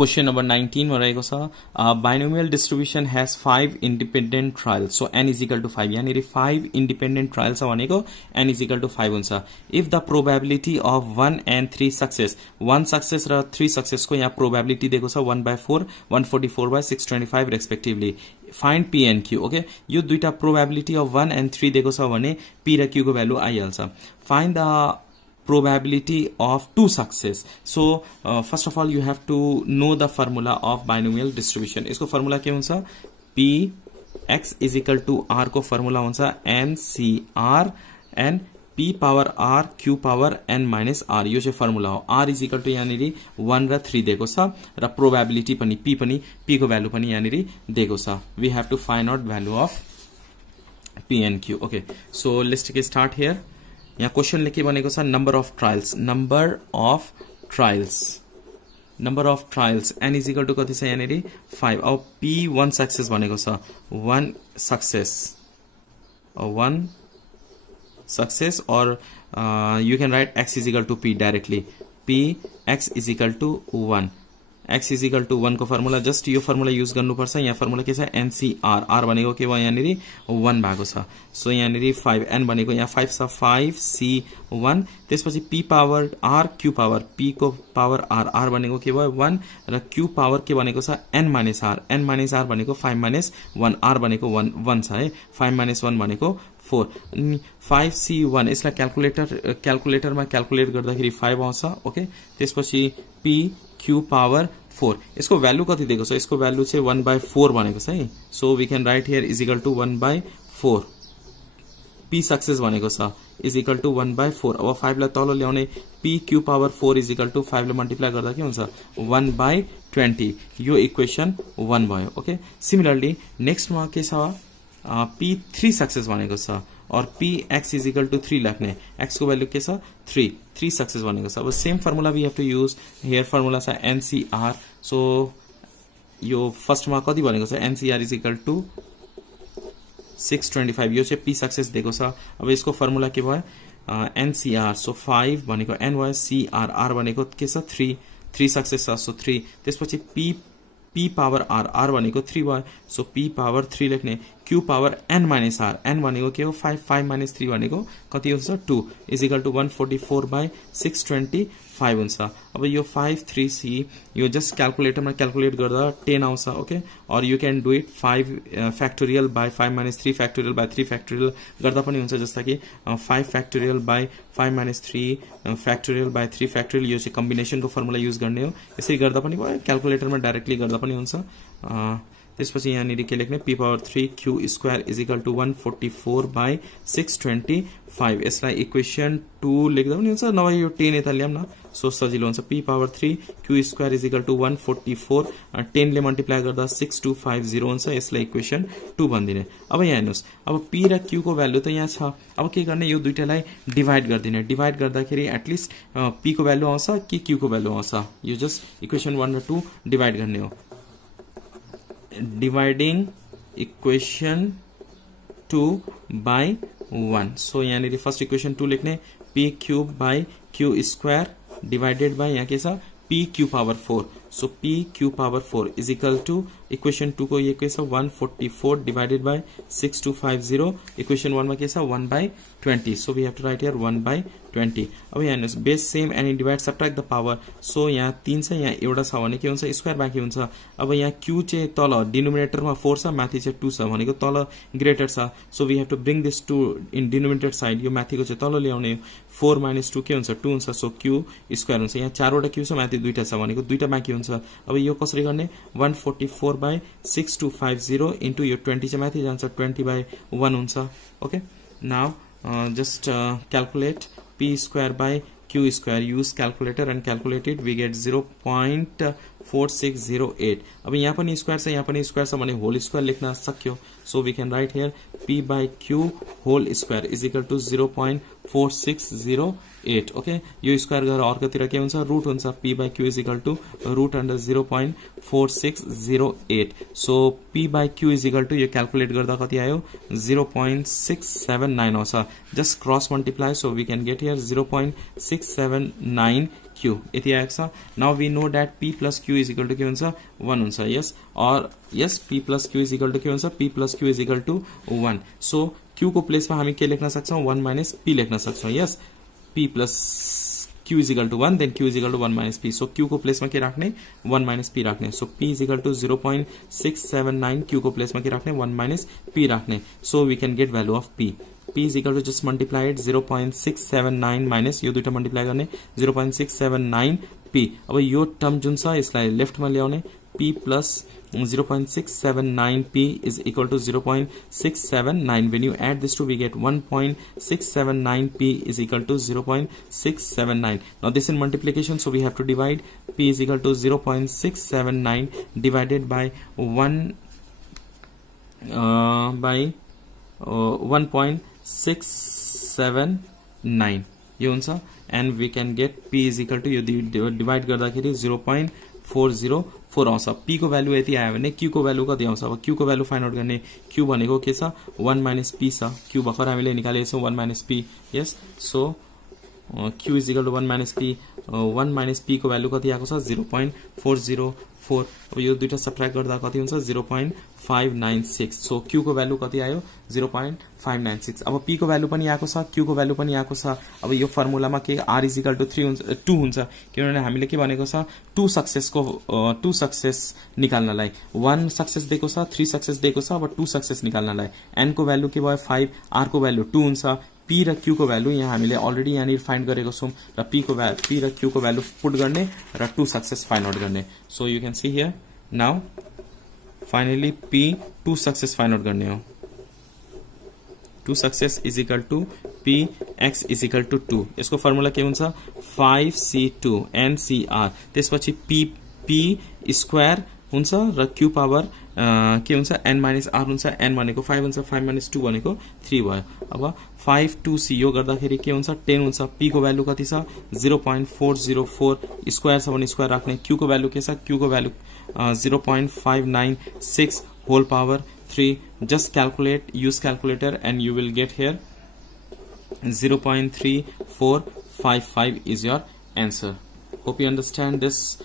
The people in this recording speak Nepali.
क्वेश्चन नंबर 19 मा रहेको छ binomial distribution has 5 independent trials so n is equal to 5 यानी 5 इन्डिपेन्डेन्ट ट्रायल्स भनेको n इज इक्वल टू 5 हुन्छ if the probability of 1 and 3 success 1 success र 3 सक्सेस को यहाँ प्रोबेबिलिटी दिएको छ 1/4 144/625 respectively find p and q okay यो दुईटा प्रोबेबिलिटी अफ 1 and 3 दिएको छ भने p र q को भ्यालु आइहाल्छ find the probability of 2 success so first of all you have to know the formula of binomial distribution इसको formula के हुन्छ p x is equal to r को formula हुन्छ n c r and p power r q power n minus r यो चाहिँ formula हो r is equal to यहाँनिर 1 र 3 दिएको छ र probability पनि p को value पनि यहाँनिर दिएको छ we have to find out value of p and q okay so let's take a start here यहाँ क्वेश्चन लेके बनेको छ number of trials n is equal to कति छ यहाँनिर 5 अब p 1 सक्सेस भनेको छ 1 सक्सेस और you can write x is equal to p directly p x is equal to 1 x is equal to 1 को फर्मुला जस्ट यो फर्मुला युज गर्नुपर्छ यहाँ फर्मुला के छ NCR r भनेको के भयो यहाँनिर 1 भएको छ सो यहाँनिर 5 n भनेको यहाँ 5 छ 5 c 1 त्यसपछि p power r q power p को पावर r r भनेको के भयो 1 र q पावर के भनेको छ n - r भनेको 5 - 1 r भनेको 1 छ है 5 - 1 भनेको 4 5c1 यसलाई क्याल्कुलेटरमा क्याल्कुलेट गर्दाखेरि 5 आउँछ ओके त्यसपछि p q पावर 4 यसको भ्यालु कति दिएको छ यसको भ्यालु चाहिँ 1/4 भनेको छ है so we can write here is equal to 1/4 p success भनेको छ इज इक्वल टु 1/4 अब 5 लाई तल ल्याउने p q power 4 is equal to 5 ले मल्टिप्लाई गर्दा के हुन्छ 1/20 यो इक्वेसन 1 भयो ओके सिमिलरली नेक्स्ट मा के छ p 3 सक्सेस भनेको छ और p x is equal to 3 लेख्ने x को भ्यालु के छ 3 सक्सेस भनेको छ अब same formula we have to use here formula छ NCR सो यो फर्स्ट मा कति भनेको छ NCR इज इक्वल टू 625 यो चाहिँ p सक्सेस दिएको छ अब यसको फर्मुला के भयो NCR सो 5 भनेको n भयो CR r भनेको के छ 3 सक्सेस छ सो 3 त्यसपछि p पावर r भनेको 3 भयो सो p पावर 3 लेख्ने q power n - r n भनेको के हो 5 - 3 भनेको कति हुन्छ 2 इज इक्वल टु 144/625 हुन्छ अब यो 5 3c यो जस्ट क्याल्कुलेटरमा क्याल्कुलेट गर्दा 10 आउँछ ओके और you can do it 5 factorial by 5 - 3 factorial by 3 factorial गर्दा पनि हुन्छ जस्ता कि 5 factorial by 5 - 3 factorial by 3 factorial यो चाहिँ कम्बिनेसनको फर्मुला युज गर्ने हो यसरी गर्दा पनि भयो क्याल्कुलेटरमा डाइरेक्टली गर्दा पनि हुन्छ त्यसपछि यहाँनिर के लेख्ने p power 3 q square is equal to 144/625 यसलाई इक्वेसन 2 लेख्दा पनि हुन्छ नभए यो 10 यता ल्याउँ न सो सजिलो हुन्छ p power 3 q square is equal to 144 10 ले मल्टिप्लाई गर्दा 6250 हुन्छ यसलाई इक्वेसन 2 भन्दिने अब यहाँ हेर्नुस् अब p र q को भ्यालु त यहाँ छ अब के गर्ने यो दुईटालाई डिवाइड गर्दिने डिवाइड गर्दाखेरि एटलिस्ट p को भ्यालु आउँछ कि q को भ्यालु आउँछ यो जस्ट इक्वेसन 1 र 2 डिवाइड गर्ने हो dividing equation 2 by 1 so यहाँनिर फर्स्ट इक्वेसन 2 लेख्ने p cube by q square divided by यहाँ के छ p q power 4 so p q power 4 is equal to equation 2 को ये के छ 144 divided by 6250 इक्वेसन 1 में के छ 1/20 so we have to write here 1/20 अब यहाँ base same any divide subtract the power so यहाँ 3 छ यहाँ एउटा छ भने के हुन्छ स्क्वायर बाँकी हुन्छ अब यहाँ q चाहिँ तल डिनोमिनेटरमा 4 छ माथि चाहिँ 2 छ भनेको तल ग्रेटर छ so we have to bring this 2 in denominator side यो माथिको चाहिँ तल ल्याउने 4 - 2 के हुन्छ 2 हुन्छ सो q स्क्वायर हुन्छ यहाँ 4 वटा q छ माथि दुईटा छ भनेको दुईटा बाँकी हुन्छ अब यो कसरी गर्ने 144/6250 इन्टु यो 20 चाहिँ माथि जान्छ 20/1 हुन्छ okay now just calculate p square by q square use calculator and calculate it we get 0.4608 अब यहाँ पनि स्क्वायर छ यहाँ पनि स्क्वायर छ भने होल स्क्वायर लेख्न सक्यो so we can write here p by q whole square is equal to 0.4608 okay यो स्क्वायर गरेर अर्कोतिर के हुन्छ रुट हुन्छ p by q is equal to root under 0.4608 so p by q is equal to यो क्याल्कुलेट गर्दा कति आयो 0.679 आउँछ just cross multiply so we can get here 0.679 q यति आएको छ। Now we know that p plus q is equal to के हुन्छ 1 हुन्छ। यस और यस p plus q is equal to के हुन्छ p plus q is equal to 1। So q को प्लेसमा हामी के लेख्न सक्छौं 1 माइनस p लेख्न सक्छौं। यस p plus q is equal to 1 then q is equal to 1 minus p। So q को प्लेसमा के राख्ने 1 माइनस p राख्ने। So p is equal to 0.679 q को प्लेसमा के राख्ने 1 माइनस p राख्ने। So we can get value of p। p is equal to just multiply 0.679 minus यो दुईटा मल्टिप्लाई गर्ने 0.679 p। अब यो टर्म जुन छ यसलाई लेफ्टमा ल्याउने p plus 0.679 p is equal to 0.679. When you add this two, we get 1.679 p is equal to 0.679. Now this in multiplication, so we have to divide. P is equal to 0.679 divided by 1.679 यो हुन्छ and we can get p is equal to यो divide गर्दाखेरि 0.404 आउँछ। p को भ्यालु यति आयो भने q को भ्यालु कति आउँछ। अब q को भ्यालु फाइन्ड आउट गर्ने q भनेको के छ 1 माइनस p छ। q भर्खर हामीले निकालेको छौं 1 माइनस p। यस so q is equal to 1 minus p। 1 minus p को भ्यालु कति आएको छ 0.404। अब यो दुईटा सबट्र्याक्ट गर्दा कति हुन्छ 0.596। सो q को भ्यालु कति आयो 0.596। अब p को भ्यालु पनि आएको छ q को भ्यालु पनि आएको छ। अब यो फर्मुलामा के r इज इक्वल टु 2 हुन्छ किनभने हामीले के भनेको छ 2 सक्सेस निकाल्नलाई 1 सक्सेस दिएको छ 3 सक्सेस दिएको छ। अब 2 सक्सेस निकाल्नलाई n को भ्यालु के भयो 5 r को भ्यालु 2 हुन्छ। p र q को भ्यालु यहाँ हामीले अलरेडी यहाँ फाइन्ड गरेको छौं र p र q को भ्यालु पुट गर्ने र 2 सक्सेस फाइन्ड आउट गर्ने। So you can see here now finally p 2 success find out गर्ने हो। 2 success is equal to p x is equal to 2। यसको फर्मुला के हुन्छ 5c2 ncr त्यसपछि p स्क्वायर हुन्छ र q पावर के हुन्छ n माइनस r हुन्छ। n भनेको 5 हुन्छ 5 माइनस 2 भनेको 3 भयो। अब 5 2c यो गर्दाखेरि के हुन्छ 10 हुन्छ। p को भ्यालु कति छ 0.404 स्क्वायर छ भने स्क्वायर राख्ने। q को भ्यालु के छ q को value 0.596 whole power 3। just calculate, use calculator and you will get here 0.3455 is your answer. Hope you understand this